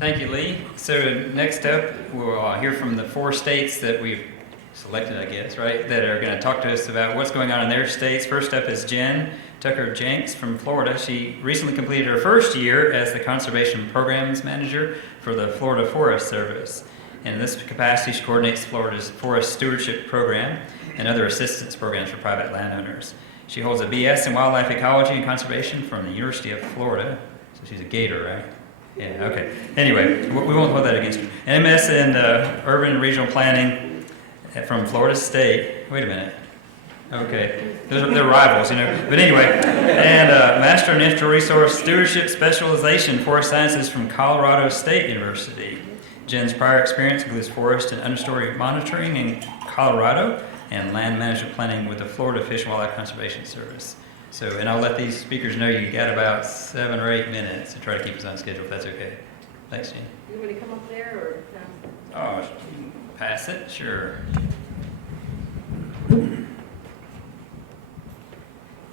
Thank you, Leigh. So next up, we'll hear from the 4 states that we've selected, I guess, right, that are going to talk to us about what's going on in their states. First up is Jen Tucker-Jenks from Florida. She recently completed her first year as the Conservation Programs Manager for the Florida Forest Service. And in this capacity, she coordinates Florida's Forest Stewardship Program and other assistance programs for private landowners. She holds a BS in Wildlife Ecology and Conservation from the University of Florida. So she's a gator, right? Yeah, okay. Anyway, we won't hold that against her. An MS in Urban and Regional Planning from Florida State. Wait a minute. Okay. They're rivals, you know. But anyway, and Master in Natural Resource Stewardship Specialization Forest Sciences from Colorado State University. Jen's prior experience includes forest and understory monitoring in Colorado and land management planning with the Florida Fish and Wildlife Conservation Service. So, and I'll let these speakers know you got about 7 or 8 minutes to try to keep us on schedule, if that's okay. Thanks, Jen. You want me to come up there or no? Oh, pass it? Sure.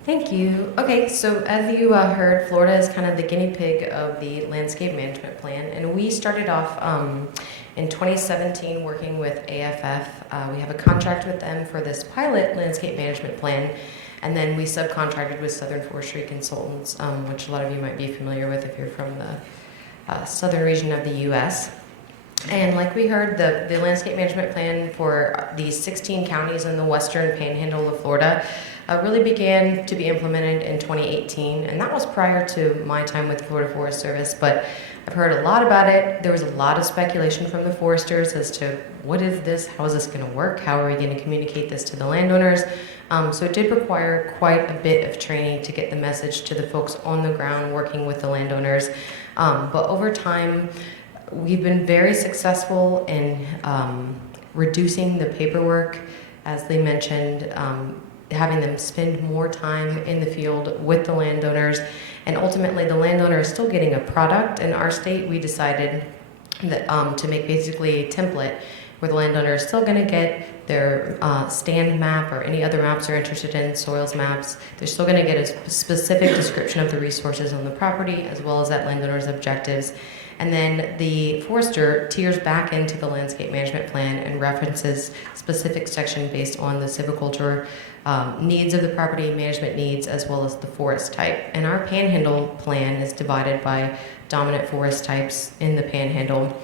Thank you. Okay, so as you heard, Florida is kind of the guinea pig of the landscape management plan, and we started off in 2017 working with AFF. We have a contract with them for this pilot landscape management plan, and then we subcontracted with Southern Forestry Consultants, which a lot of you might be familiar with if you're from the southern region of the U.S. And like we heard, the landscape management plan for these 16 counties in the western panhandle of Florida really began to be implemented in 2018, and that was prior to my time with the Florida Forest Service, but I've heard a lot about it. There was a lot of speculation from the foresters as to what is this, how is this going to work, how are we going to communicate this to the landowners. So it did require quite a bit of training to get the message to the folks on the ground working with the landowners. But over time, we've been very successful in reducing the paperwork, as they mentioned, having them spend more time in the field with the landowners, and ultimately the landowner is still getting a product. In our state, we decided that to make basically a template where the landowner is still going to get their stand map or any other maps they're interested in, soils maps. They're still going to get a specific description of the resources on the property as well as that landowner's objectives. And then the forester tiers back into the landscape management plan and references specific section based on the silviculture needs of the property, management needs, as well as the forest type. And our panhandle plan is divided by dominant forest types in the panhandle.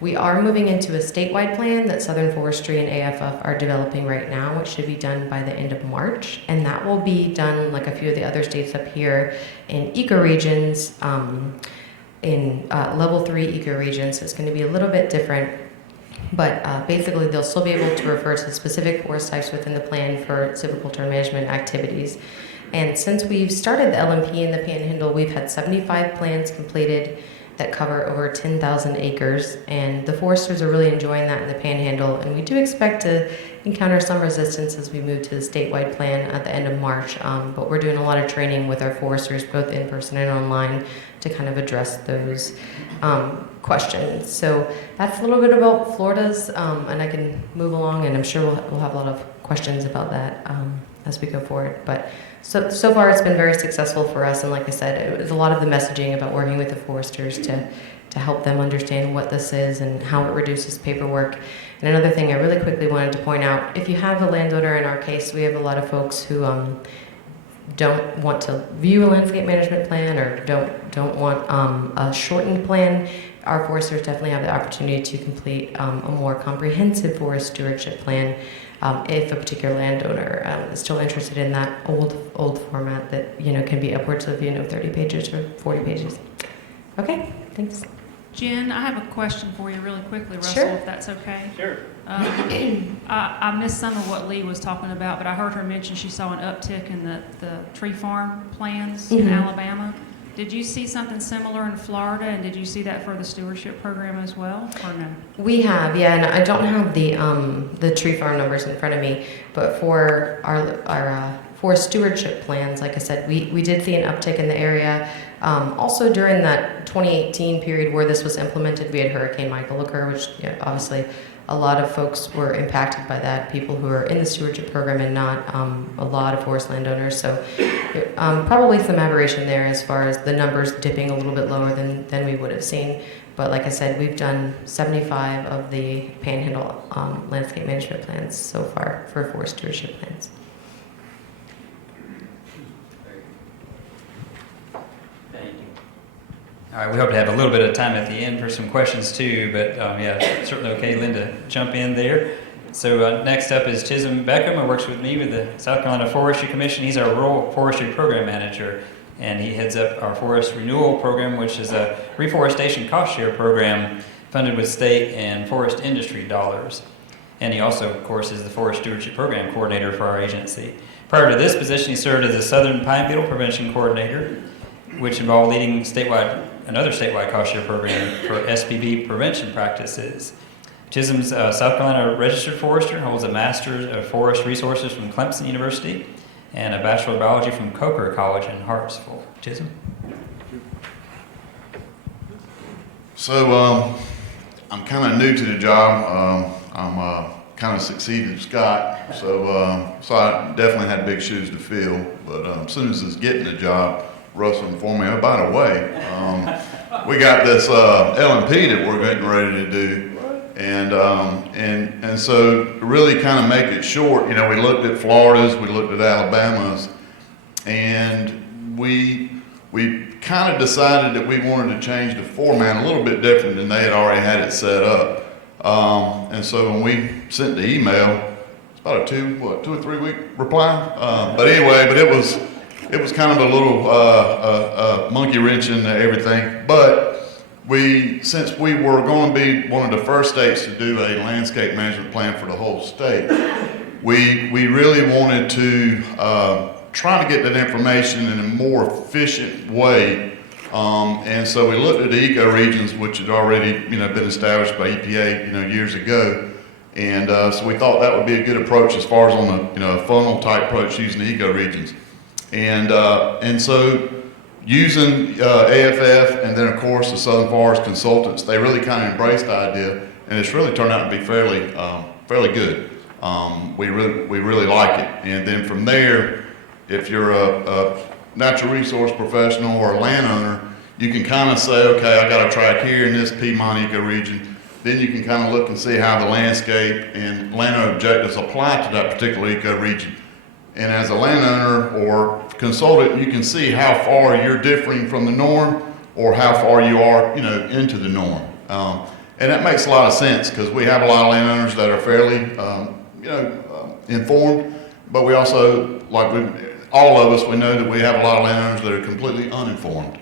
We are moving into a statewide plan that Southern Forestry and AFF are developing right now, which should be done by the end of March. And that will be done, like a few of the other states up here, in ecoregions, in level 3 ecoregions. So it's going to be a little bit different. But basically, they'll still be able to refer to specific forest types within the plan for silviculture management activities. And since we've started the LMP in the Panhandle, we've had 75 plans completed that cover over 10,000 acres. And the foresters are really enjoying that in the Panhandle. And we do expect to encounter some resistance as we move to the statewide plan at the end of March. But we're doing a lot of training with our foresters, both in person and online, to kind of address those questions. So that's a little bit about Florida's, and I can move along, and I'm sure we'll have a lot of questions about that as we go forward. But so far it's been very successful for us, and like I said, it was a lot of the messaging about working with the foresters to help them understand what this is and how it reduces paperwork. And another thing I really quickly wanted to point out, if you have a landowner, in our case, we have a lot of folks who don't want to view a landscape management plan or don't want a shortened plan. Our foresters definitely have the opportunity to complete a more comprehensive forest stewardship plan if a particular landowner is still interested in that old format that can be upwards of 30 pages or 40 pages. Okay, thanks. Jen, I have a question for you really quickly, Russell, Sure. if that's okay. Sure. I missed some of what Leigh was talking about, but I heard her mention she saw an uptick in the tree farm plans in Alabama. Did you see something similar in Florida, and did you see that for the stewardship program as well, or no? We have, yeah, and I don't have the tree farm numbers in front of me, but for our forest stewardship plans, like I said, we did see an uptick in the area. Also during that 2018 period where this was implemented, we had Hurricane Michael occur, which obviously a lot of folks were impacted by that, people who are in the stewardship program and not a lot of forest landowners. So probably some aberration there as far as the numbers dipping a little bit lower than we would have seen. But like I said, we've done 75 of the Panhandle landscape management plans so far for forest stewardship plans. Thank you. All right, we hope to have a little bit of time at the end for some questions too, but yeah, certainly okay, Linda, jump in there. So next up is Chisolm Beckham, who works with me with the South Carolina Forestry Commission. He's our rural forestry program manager, and he heads up our forest renewal program, which is a reforestation cost share program funded with state and forest industry dollars. And he also, of course, is the forest stewardship program coordinator for our agency. Prior to this position, he served as the Southern Pine Beetle Prevention Coordinator, which involved leading another statewide cost share program for SPV prevention practices. Chisolm's South Carolina registered forester, holds a Master's of Forest Resources from Clemson University and a Bachelor of Biology from Coker College in Hartsville. Chisolm? So I'm kind of new to the job. I'm kind of succeeded Scott, so I definitely had big shoes to fill. But as soon as I was getting the job, Russell informed me, oh, by the way, we got this L&P that we're getting ready to do. And so to really kind of make it short, you know, we looked at Florida's, we looked at Alabama's, and we kind of decided that we wanted to change the format a little bit different than they had already had it set up. And so when we sent the email, it's about a 2 or 3 week reply. But anyway, it was kind of a little monkey wrench in everything. But since we were going to be one of the first states to do a landscape management plan for the whole state, we really wanted to try to get that information in a more efficient way. And so we looked at the ecoregions, which had already been established by EPA years ago. And so we thought that would be a good approach as far as on a funnel type approach using the ecoregions. And so using AFF and then of course the Southern Forest Consultants, they really kind of embraced the idea, and it's really turned out to be fairly good. We really like it. And then from there, if you're a natural resource professional or a landowner, you can kind of say, okay, I got a track here in this Piedmont ecoregion. Then you can kind of look and see how the landscape and landowner objectives apply to that particular ecoregion. And as a landowner or consultant, you can see how far you're differing from the norm or how far you are, into the norm. And that makes a lot of sense because we have a lot of landowners that are fairly, informed, but we also, all of us, we know that we have a lot of landowners that are completely uninformed.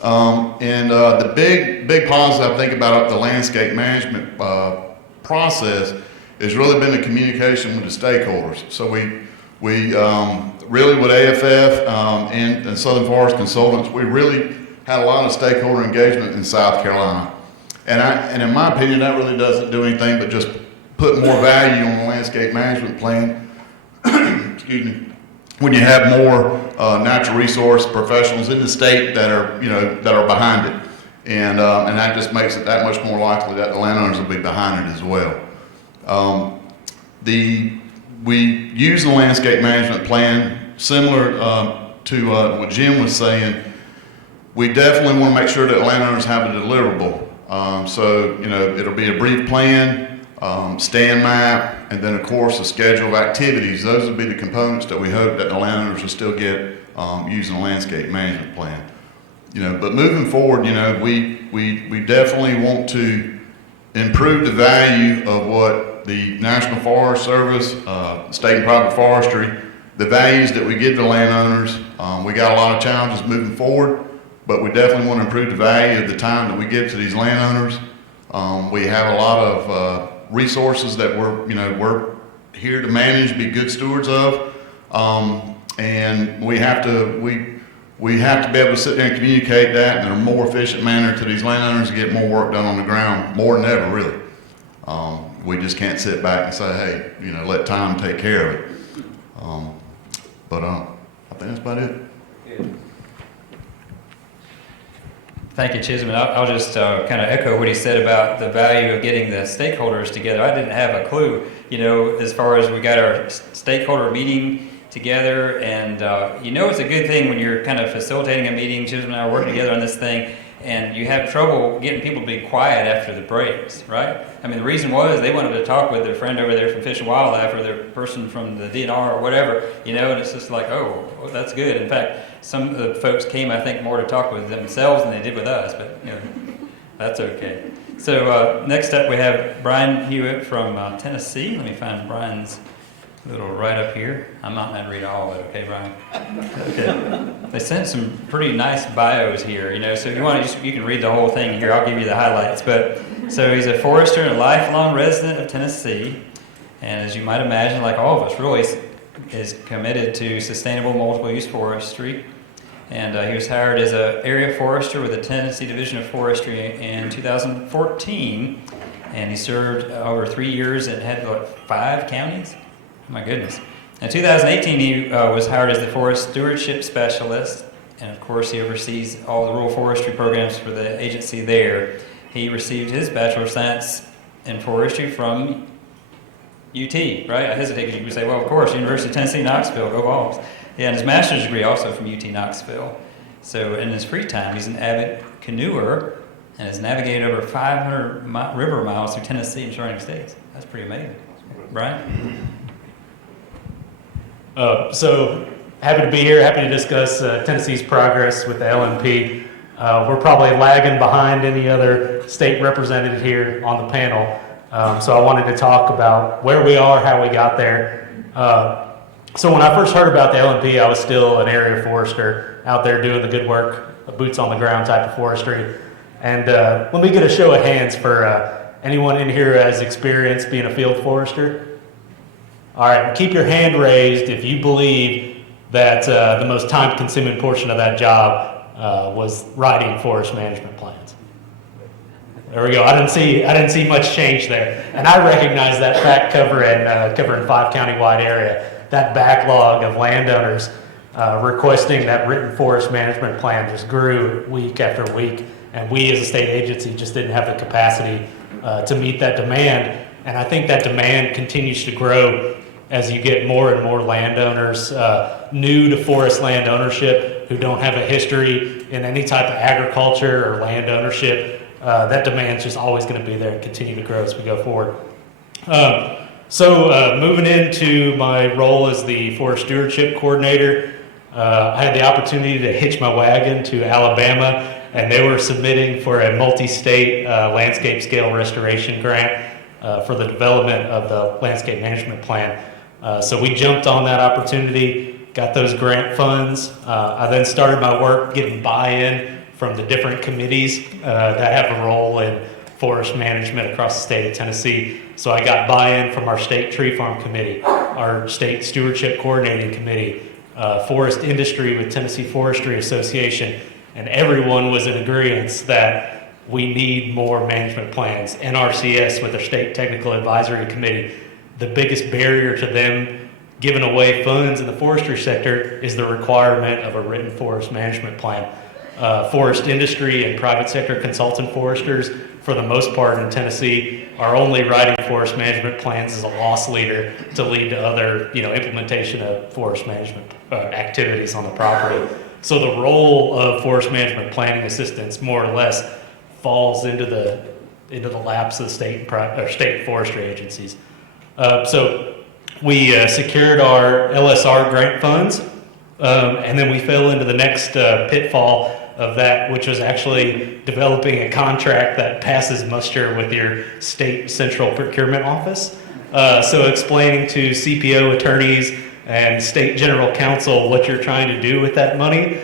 The big positive I think about the landscape management process has really been the communication with the stakeholders. So we really with AFF and Southern Forest Consultants, we really had a lot of stakeholder engagement in South Carolina. And in my opinion, that really doesn't do anything but just put more value on the landscape management plan, excuse me, when you have more natural resource professionals in the state that are behind it. And that just makes it that much more likely that the landowners will be behind it as well. We use the landscape management plan similar to what Jim was saying. We definitely want to make sure that landowners have a deliverable. So it'll be a brief plan, stand map, and then of course a schedule of activities. Those will be the components that we hope that the landowners will still get using the landscape management plan. But moving forward, we definitely want to improve the value of what the National Forest Service, state and private forestry, the values that we give to landowners. We got a lot of challenges moving forward, but we definitely want to improve the value of the time that we give to these landowners. We have a lot of resources that we're here to manage, be good stewards of, and we have to be able to sit there and communicate that in a more efficient manner to these landowners to get more work done on the ground, more than ever, really. We just can't sit back and say, hey, let time take care of it. But I think that's about it. Thank you, Chisolm. And I'll just kind of echo what he said about the value of getting the stakeholders together. I didn't have a clue, as far as we got our stakeholder meeting together. And, it's a good thing when you're kind of facilitating a meeting. Chisolm and I are working together on this thing. and you have trouble getting people to be quiet after the breaks, right? I mean, the reason was they wanted to talk with their friend over there from Fish and Wildlife or their person from the DNR or whatever, you know, and it's just like, oh, well, that's good. In fact, some of the folks came, I think, more to talk with themselves than they did with us, but, you know, that's okay. So next up we have Brian Hughett from Tennessee. Let me find Brian's little write-up here. I'm not going to read all of it, okay, Brian? Okay. They sent some pretty nice bios here, you know, so if you want to, you can read the whole thing here. I'll give you the highlights. But so he's a forester and a lifelong resident of Tennessee, and as you might imagine, like all of us, really is committed to sustainable multiple-use forestry. And he was hired as an area forester with the Tennessee Division of Forestry in 2014, and he served over 3 years and had like 5 counties. My goodness. In 2018, he was hired as the Forest Stewardship Specialist, and of course he oversees all the rural forestry programs for the agency there. He received his Bachelor of Science in Forestry from UT, right? I hesitate because you could say, well, of course, University of Tennessee, Knoxville, go Vols. Yeah, and his master's degree also from UT Knoxville. So in his free time, he's an avid canoer and has navigated over 500 river miles through Tennessee and surrounding states. That's pretty amazing. Brian? So happy to be here, happy to discuss Tennessee's progress with the LNP. We're probably lagging behind any other state represented here on the panel. So I wanted to talk about where we are, how we got there. So when I first heard about the LNP, I was still an area forester out there doing the good work, a boots on the ground type of forestry. And let me get a show of hands for anyone in here who has experience being a field forester. All right, keep your hand raised if you believe that the most time-consuming portion of that job was writing forest management plans. There we go. I didn't see much change there, and I recognize that fact covering 5 county-wide area. That backlog of landowners requesting that written forest management plan just grew week after week, and we as a state agency just didn't have the capacity to meet that demand. And I think that demand continues to grow as you get more and more landowners new to forest land ownership who don't have a history in any type of agriculture or land ownership. That demand's just always going to be there and continue to grow as we go forward. So moving into my role as the Forest Stewardship Coordinator, I had the opportunity to hitch my wagon to Alabama, and they were submitting for a multi-state landscape scale restoration grant for the development of the landscape management plan. So we jumped on that opportunity, got those grant funds. I then started my work getting buy-in from the different committees that have a role in forest management across the state of Tennessee. So I got buy-in from our state tree farm committee, our state stewardship coordinating committee, forest industry with Tennessee Forestry Association, and everyone was in agreement that we need more management plans. NRCS with their state technical advisory committee, the biggest barrier to them giving away funds in the forestry sector is the requirement of a written forest management plan. Forest industry and private sector consultant foresters, for the most part in Tennessee, are only writing forest management plans as a loss leader to lead to other, implementation of forest management activities on the property. So the role of forest management planning assistance more or less falls into the laps of the state forestry agencies. So we secured our LSR grant funds, and then we fell into the next pitfall of that, which was actually developing a contract that passes muster with your state central procurement office. So explaining to CPO attorneys and state general counsel what you're trying to do with that money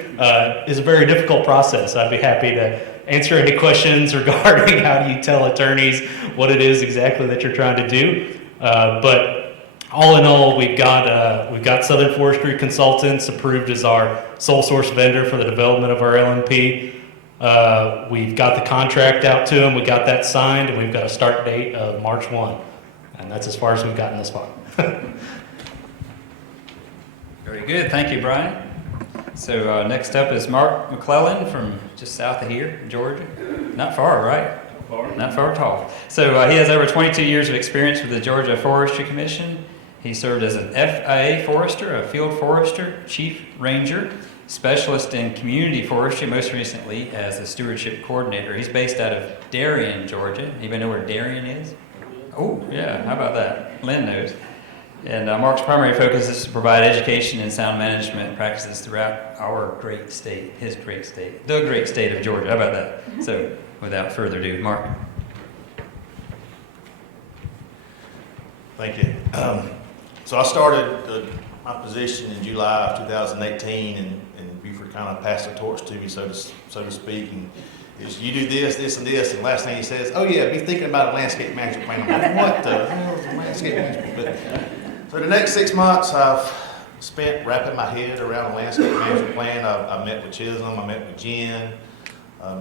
is a very difficult process. I'd be happy to answer any questions regarding how do you tell attorneys what it is exactly that you're trying to do. But all in all, we've got Southern Forestry Consultants approved as our sole source vendor for the development of our LNP. We've got the contract out to them, we got that signed, and we've got a start date of March 1. And that's as far as we've gotten this far. Very good. Thank you, Brian. So next up is Mark McClellan from just south of here, Georgia. Not far, right? Not far at all. So he has over 22 years of experience with the Georgia Forestry Commission. He served as an FIA forester, a field forester, chief ranger, specialist in community forestry, most recently as the stewardship coordinator. He's based out of Darien, Georgia. Anybody know where Darien is? Oh, yeah, how about that? Lynn knows. And Mark's primary focus is to provide education and sound management practices throughout our great state, his great state, the great state of Georgia. How about that? So without further ado, Mark. Thank you. So I started my position in July of 2018, and Buford kind of passed the torch to me, so to speak. And is you do this, this, and this, and the last thing he says, "Oh yeah, be thinking about a landscape management plan." I'm like, what the hell is a landscape management? But so the next 6 months, I've spent wrapping my head around a landscape management plan. I met with Chisolm, I met with Jen,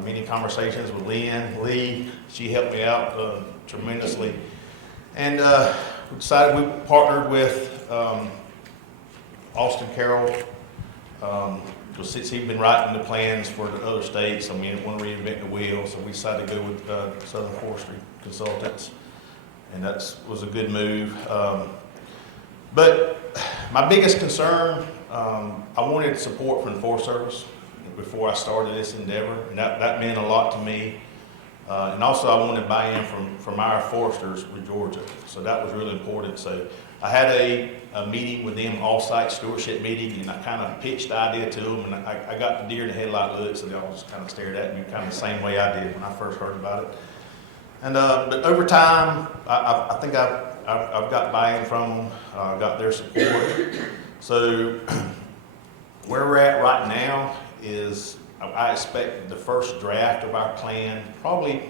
many conversations with Leigh. She helped me out tremendously, and we decided we partnered with Austin Carroll. Since he'd been writing the plans for the other states, I mean, want to reinvent the wheel, so we decided to go with Southern Forestry Consultants, and that was a good move. But my biggest concern, I wanted support from the Forest Service before I started this endeavor, and that meant a lot to me. And also I wanted buy-in from our foresters with Georgia, so that was really important. So I had a meeting with them, all-site stewardship meeting, and I kind of pitched the idea to them, and I got the deer in the headlight look, so they all just kind of stared at me kind of the same way I did when I first heard about it. And but over time, I think I've got buy-in from them, got their support. So where we're at right now is I expect the first draft of our plan probably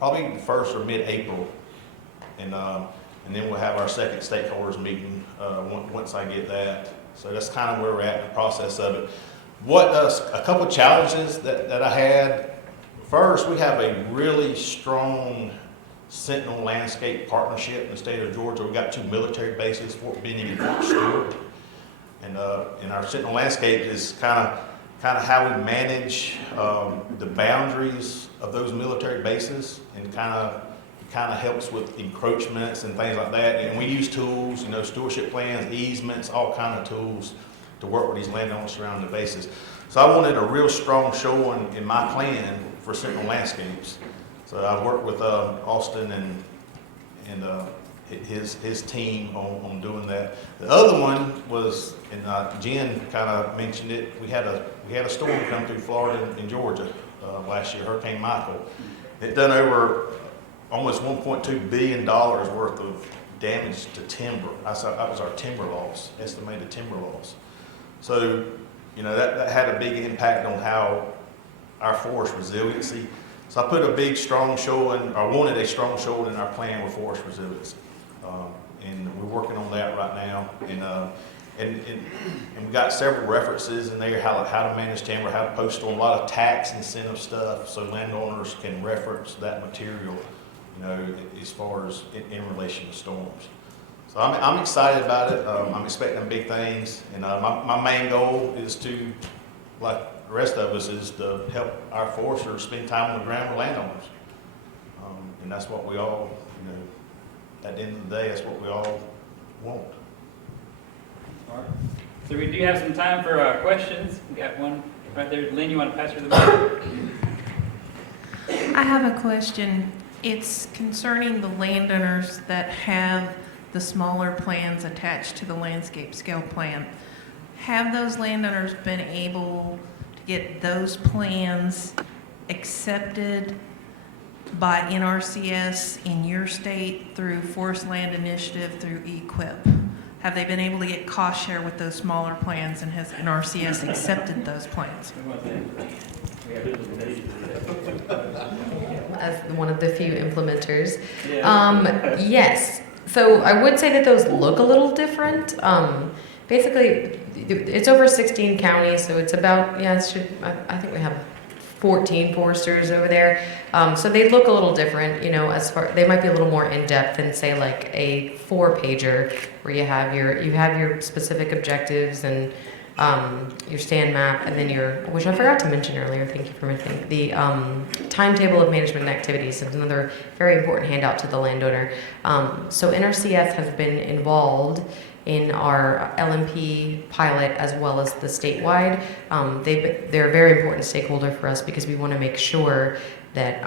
the first or mid-April, and then we'll have our second stakeholders meeting once I get that. So that's kind of where we're at in the process of it. A couple of challenges that I had. First, we have a really strong Sentinel landscape partnership in the state of Georgia. We've got 2 military bases, Fort Benning and Fort Stewart, and our Sentinel landscape is kind of how we manage the boundaries of those military bases, and kind of helps with encroachments and things like that. And we use tools, stewardship plans, easements, all kind of tools to work with these landowners surrounding the bases. So I wanted a real strong showing in my plan for Sentinel landscapes. So I worked with Austin and his team on doing that. The other one was, and Jen kind of mentioned it, we had a storm come through Florida and Georgia last year, Hurricane Michael. It done over almost $1.2 billion worth of damage to timber. That was our timber loss, estimated timber loss. So, that had a big impact on how our forest resiliency. So I put a big, strong showing, or wanted a strong showing in our plan with forest resiliency. And we're working on that right now. And we've got several references in there, how to manage timber, how to post-storm, a lot of tax incentive stuff, so landowners can reference that material, as far as in relation to storms. So I'm excited about it. I'm expecting big things, and my main goal is to, like the rest of us, is to help our foresters spend time on the ground with landowners. And that's what we all, at the end of the day, that's what we all want. All right. So we do have some time for questions. We got one right there. Lynn, you want to pass her the mic? I have a question. It's concerning the landowners that have the smaller plans attached to the landscape scale plan. Have those landowners been able to get those plans accepted by NRCS in your state through Forest Land Initiative through EQIP? Have they been able to get cost share with those smaller plans, and has NRCS accepted those plans? As one of the few implementers. Yes. So I would say that those look a little different. Basically, it's over 16 counties, so it's about, I think we have 14 foresters over there. So they look a little different, they might be a little more in-depth than, say, like a 4-pager where you have your specific objectives and your stand map, and then which I forgot to mention earlier, thank you for mentioning, the timetable of management and activities is another very important handout to the landowner. So NRCS has been involved in our LMP pilot as well as the statewide. They're a very important stakeholder for us because we want to make sure that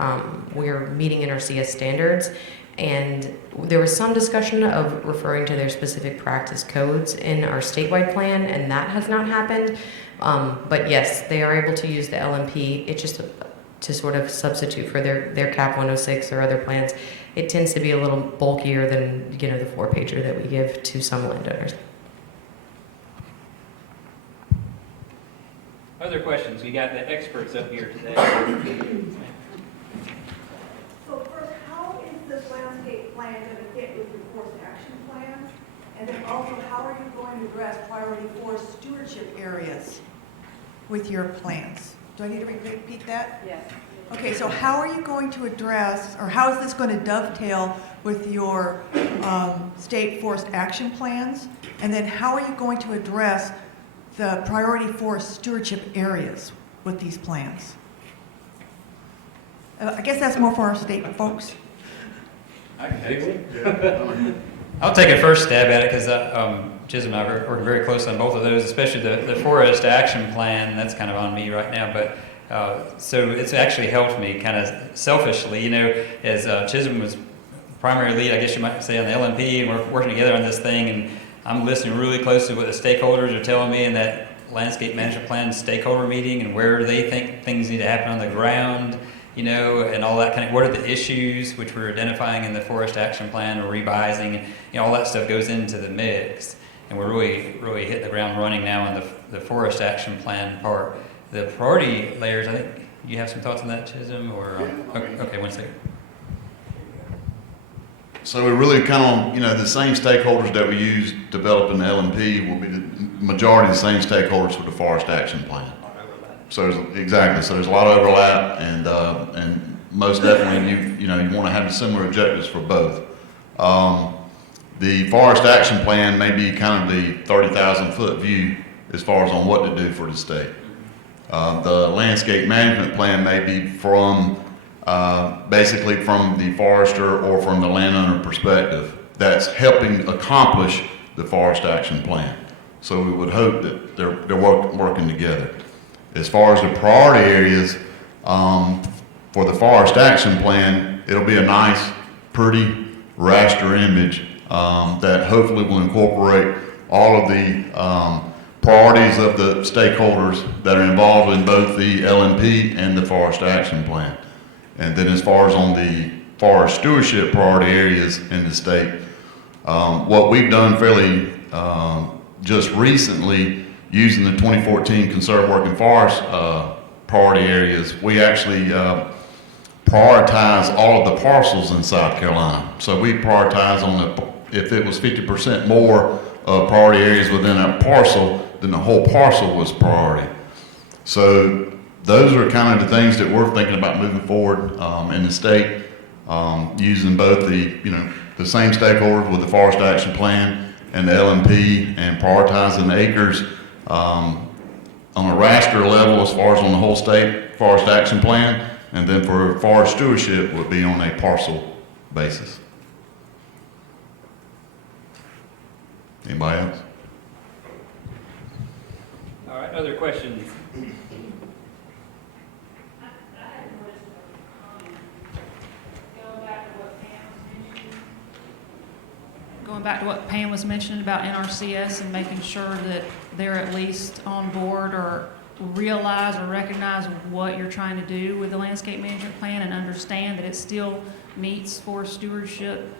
we're meeting NRCS standards. And there was some discussion of referring to their specific practice codes in our statewide plan, and that has not happened. But yes, they are able to use the LMP. It's just to sort of substitute for their CAP 106 or other plans. It tends to be a little bulkier than, you know, the 4-pager that we give to some landowners. Other questions? We got the experts up here today. So first, how is this landscape plan going to fit with your forest action plans? And then also, how are you going to address priority forest stewardship areas with your plans? Do I need to repeat that? Yes. Okay, so how are you going to address, or how is this going to dovetail with your state forest action plans? And then how are you going to address the priority forest stewardship areas with these plans? I guess that's more for our state folks. I'll take a first stab at it because Chisolm and I are working very close on both of those, especially the forest action plan. That's kind of on me right now, but so it's actually helped me kind of selfishly, you know, as Chisolm was primary lead, I guess you might say, on the LMP, and we're working together on this thing, and I'm listening really closely to what the stakeholders are telling me in that landscape management plan stakeholder meeting, and where do they think things need to happen on the ground, you know, and all that kind of, what are the issues which we're identifying in the forest action plan or revising, and, you know, all that stuff goes into the mix. And we're really hitting the ground running now in the forest action plan part. The priority layers, I think you have some thoughts on that, Chisolm, or, okay, one second. So we're really kind of, you know, the same stakeholders that we use developing the LMP will be the majority of the same stakeholders for the forest action plan. So exactly, so there's a lot of overlap, and most definitely you want to have similar objectives for both. The forest action plan may be kind of the 30,000-foot view as far as on what to do for the state. The landscape management plan may be from basically from the forester or from the landowner perspective that's helping accomplish the forest action plan. So we would hope that they're working together. As far as the priority areas for the forest action plan, it'll be a nice, pretty raster image that hopefully will incorporate all of the priorities of the stakeholders that are involved in both the LMP and the forest action plan. And then as far as on the forest stewardship priority areas in the state, what we've done fairly just recently, using the 2014 Conserve Working Forest priority areas, we actually prioritize all of the parcels in South Carolina. So we prioritize on if it was 50% more priority areas within a parcel, then the whole parcel was priority. So those are kind of the things that we're thinking about moving forward in the state, using both the same stakeholders with the forest action plan and the LMP, and prioritizing the acres on a raster level as far as on the whole state forest action plan, and then for forest stewardship would be on a parcel basis. Anybody else? All right, other questions? Going back to what Pam was mentioning about NRCS and making sure that they're at least on board or realize or recognize what you're trying to do with the landscape management plan and understand that it still meets forest stewardship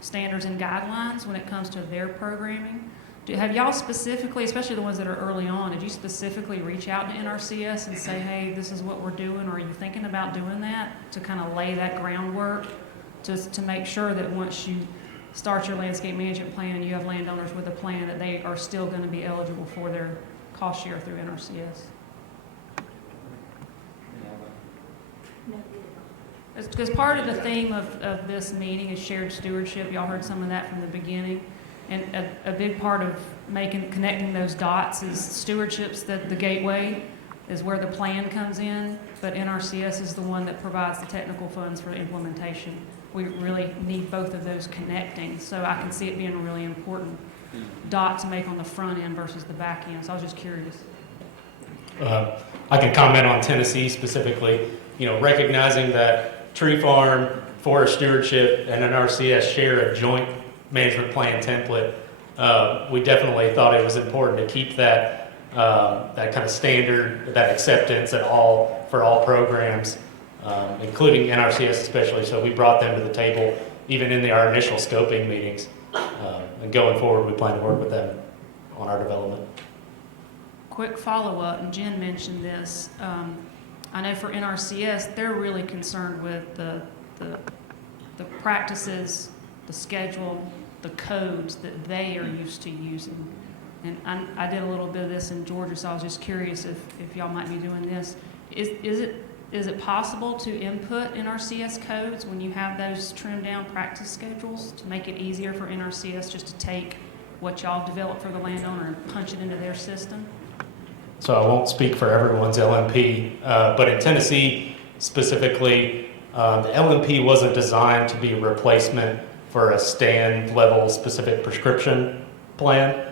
standards and guidelines when it comes to their programming. Have y'all specifically, especially the ones that are early on, did you specifically reach out to NRCS and say, hey, this is what we're doing, or are you thinking about doing that to kind of lay that groundwork to make sure that once you start your landscape management plan and you have landowners with a plan that they are still going to be eligible for their cost share through NRCS? Because part of the theme of this meeting is shared stewardship. Y'all heard some of that from the beginning. And a big part of connecting those dots is stewardship's the gateway, is where the plan comes in, but NRCS is the one that provides the technical funds for implementation. We really need both of those connecting, so I can see it being really important dot to make on the front end versus the back end. So I was just curious. I can comment on Tennessee specifically. You know, recognizing that Tree Farm, Forest Stewardship, and NRCS share a joint management plan template, we definitely thought it was important to keep that that kind of standard, that acceptance for all programs, including NRCS especially. So we brought them to the table even in our initial scoping meetings. And going forward, we plan to work with them on our development. Quick follow-up, and Jen mentioned this. I know for NRCS, they're really concerned with the practices, the schedule, the codes that they are used to using. And I did a little bit of this in Georgia, so I was just curious if y'all might be doing this. Is it possible to input NRCS codes when you have those trimmed down practice schedules to make it easier for NRCS just to take what y'all developed for the landowner and punch it into their system? So I won't speak for everyone's LMP, but in Tennessee specifically, the LMP wasn't designed to be a replacement for a stand level specific prescription plan.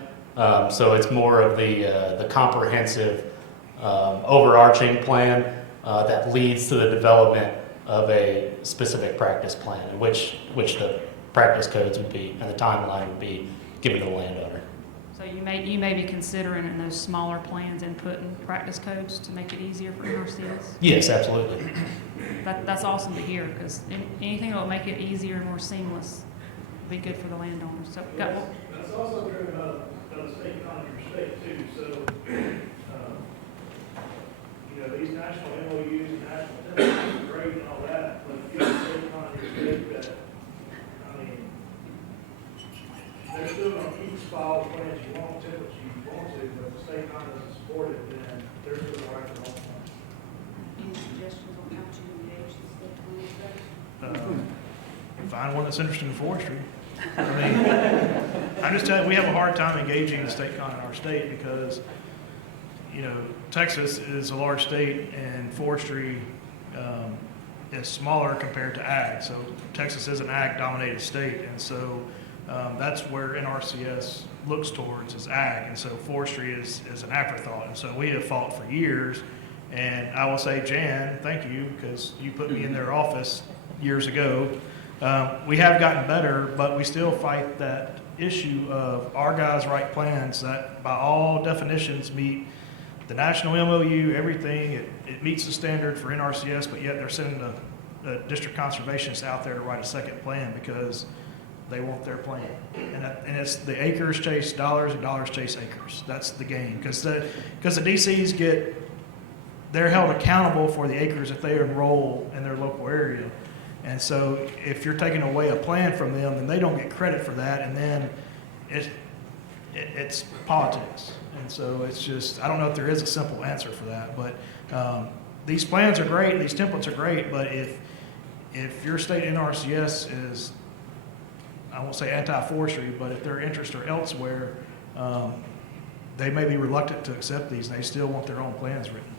So it's more of the comprehensive overarching plan that leads to the development of a specific practice plan, which the practice codes would be and the timeline would be given to the landowner. So you may be considering in those smaller plans inputting practice codes to make it easier for NRCS? Yes, absolutely. That's awesome to hear, because anything that will make it easier and more seamless would be good for the landowners. So, That's also true of the state contract state too, so, these national MOUs and national templates are great and all that, but if you have a state contract state that, they're still gonna keep file the plans you want to, but if the state contract doesn't support it, then they're still gonna write their own plan. any suggestions on how to engage the state contract? Find one that's interested in forestry. I'm just telling you, we have a hard time engaging the state con in our state because, Texas is a large state and forestry is smaller compared to ag. So Texas is an ag-dominated state, and so that's where NRCS looks towards is ag, and so forestry is an afterthought. And so we have fought for years, and I will say, Jan, thank you, because you put me in their office years ago. We have gotten better, but we still fight that issue of our guys write plans that by all definitions meet the national MOU, everything. It meets the standard for NRCS, but yet they're sending the district conservationists out there to write a second plan because they want their plan. And it's the acres chase dollars and dollars chase acres. That's the game. Because the DCs they're held accountable for the acres that they enroll in their local area. And so if you're taking away a plan from them, then they don't get credit for that, and then it's politics. And so it's just, I don't know if there is a simple answer for that, but these plans are great, these templates are great, but if your state NRCS is, I won't say anti-forestry, but if their interests are elsewhere, they may be reluctant to accept these, and they still want their own plans written.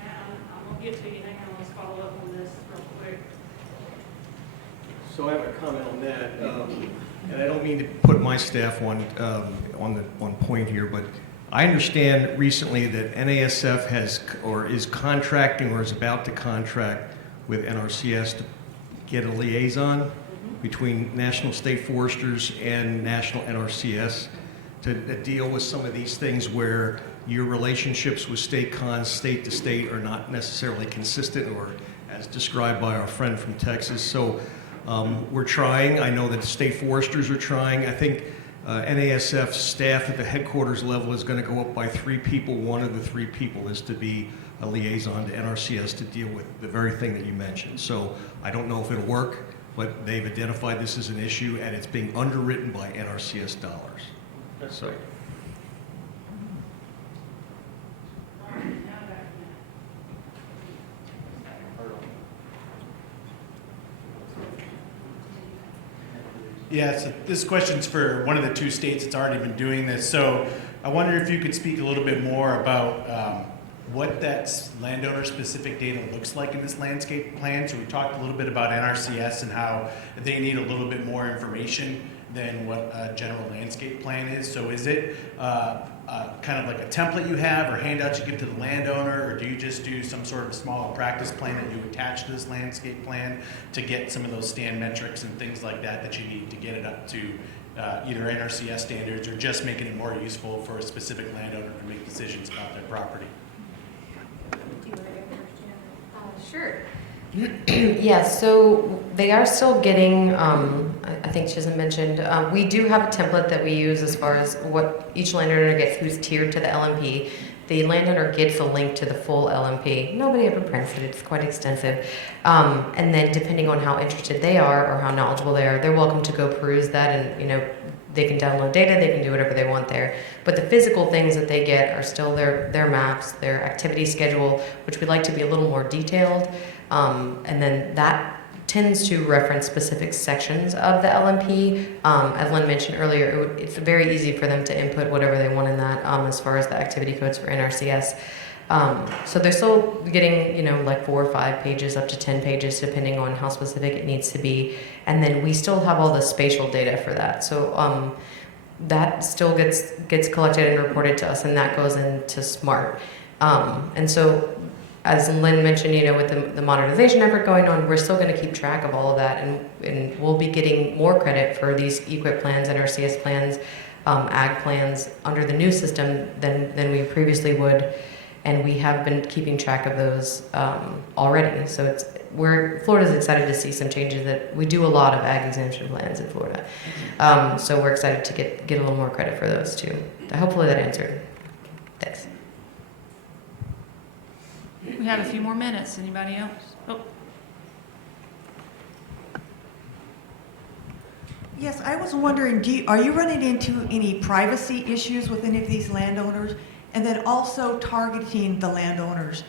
I'm going to get to you. Hang on, let's follow up on this real quick. So I have a comment on that, and I don't mean to put my staff on point here, but I understand recently that NASF is contracting or is about to contract with NRCS to get a liaison between National State Foresters and National NRCS to deal with some of these things where your relationships with state cons, state to state, are not necessarily consistent or as described by our friend from Texas. So we're trying. I know that the state foresters are trying. I think NASF staff at the headquarters level is going to go up by 3 people. One of the 3 people is to be a liaison to NRCS to deal with the very thing that you mentioned. So I don't know if it'll work, but they've identified this as an issue, and it's being underwritten by NRCS dollars. That's right. Yeah, so this question's for one of the 2 states that's already been doing this. So I wonder if you could speak a little bit more about what that landowner-specific data looks like in this landscape plan. So we talked a little bit about NRCS and how they need a little bit more information than what a general landscape plan is. So is it kind of like a template you have or handouts you give to the landowner, or do you just do some sort of small practice plan that you attach to this landscape plan to get some of those stand metrics and things like that that you need to get it up to either NRCS standards or just making it more useful for a specific landowner to make decisions about their property? Sure. Yeah, so they are still getting, I think Chisolm mentioned, we do have a template that we use as far as what each landowner gets who's tiered to the LMP. The landowner gets a link to the full LMP. Nobody ever prints it, it's quite extensive. And then depending on how interested they are or how knowledgeable they are, they're welcome to go peruse that, and they can download data, they can do whatever they want there. But the physical things that they get are still their maps, their activity schedule, which we'd like to be a little more detailed. And then that tends to reference specific sections of the LMP. As Lynn mentioned earlier, it's very easy for them to input whatever they want in that as far as the activity codes for NRCS. So they're still getting, like 4 or 5 pages up to 10 pages, depending on how specific it needs to be. And then we still have all the spatial data for that. So that still gets collected and reported to us, and that goes into SMART. And so, as Lynn mentioned, with the modernization effort going on, we're still going to keep track of all of that, and we'll be getting more credit for these EQIP plans, NRCS plans, ag plans under the new system than we previously would. And we have been keeping track of those already. So Florida's excited to see some changes. That we do a lot of ag exemption plans in Florida. So we're excited to get a little more credit for those too. Hopefully that answered. Thanks. We have a few more minutes. Anybody else? Oh, Yes, I was wondering, are you running into any privacy issues with any of these landowners? And then also targeting the landowners.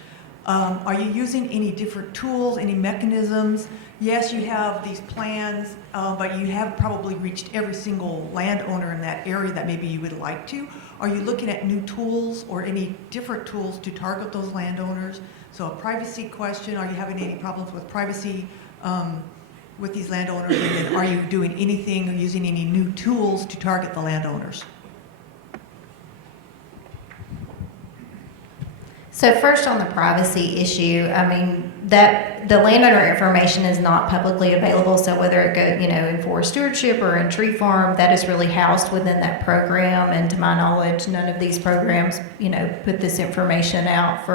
Are you using any different tools, any mechanisms? Yes, you have these plans, but you haven't probably reached every single landowner in that area that maybe you would like to. Are you looking at new tools or any different tools to target those landowners? So a privacy question, are you having any problems with privacy with these landowners? And then are you doing anything or using any new tools to target the landowners? So first on the privacy issue, that the landowner information is not publicly available. So whether it goes, in forest stewardship or in tree farm, that is really housed within that program. And to my knowledge, none of these programs, put this information out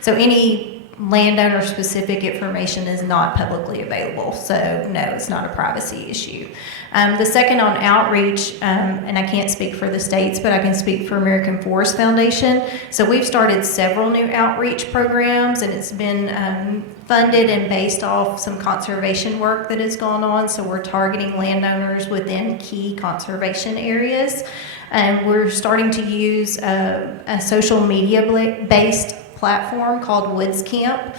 so any landowner specific information is not publicly available. So no, it's not a privacy issue. The second on outreach, and I can't speak for the states, but I can speak for American Forest Foundation. So we've started several new outreach programs, and it's been funded and based off some conservation work that has gone on. So we're targeting landowners within key conservation areas. And we're starting to use a social media based platform called Woods Camp.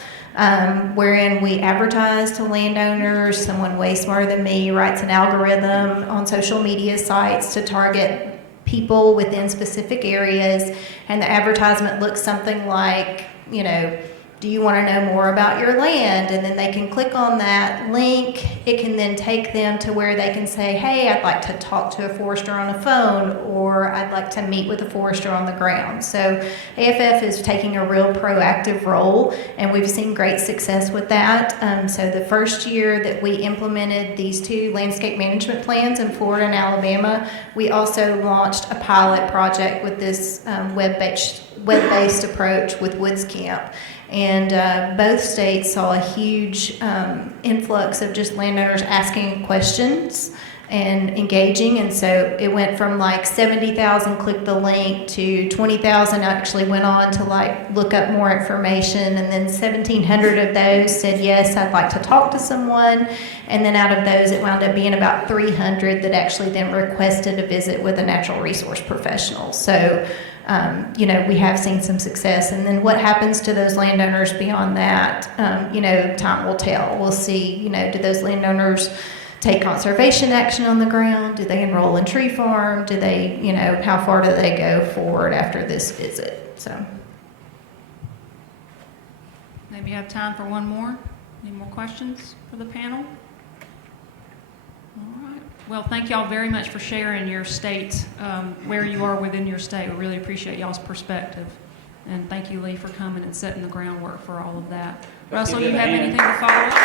Wherein we advertise to landowners. Someone way smarter than me writes an algorithm on social media sites to target people within specific areas, and the advertisement looks something like, do you want to know more about your land? And then they can click on that link. It can then take them to where they can say, hey, I'd like to talk to a forester on the phone, or I'd like to meet with a forester on the ground. So AFF is taking a real proactive role, and we've seen great success with that. So the first year that we implemented these 2 landscape management plans in Florida and Alabama, we also launched a pilot project with this web-based approach with Woods Camp. And both states saw a huge influx of just landowners asking questions and engaging. And so it went from like 70,000 clicked the link to 20,000 actually went on to look up more information. And then 1,700 of those said, yes, I'd like to talk to someone. And then out of those, it wound up being about 300 that actually then requested a visit with a natural resource professional. So we have seen some success. And then what happens to those landowners beyond that, time will tell. We'll see, do those landowners take conservation action on the ground? Do they enroll in tree farm? Do they, how far do they go forward after this visit? So. Maybe have time for one more. Any more questions for the panel? All right. Well, thank y'all very much for sharing your state, where you are within your state. We really appreciate y'all's perspective. And thank you, Leigh, for coming and setting the groundwork for all of that. Russell, you have anything to follow up?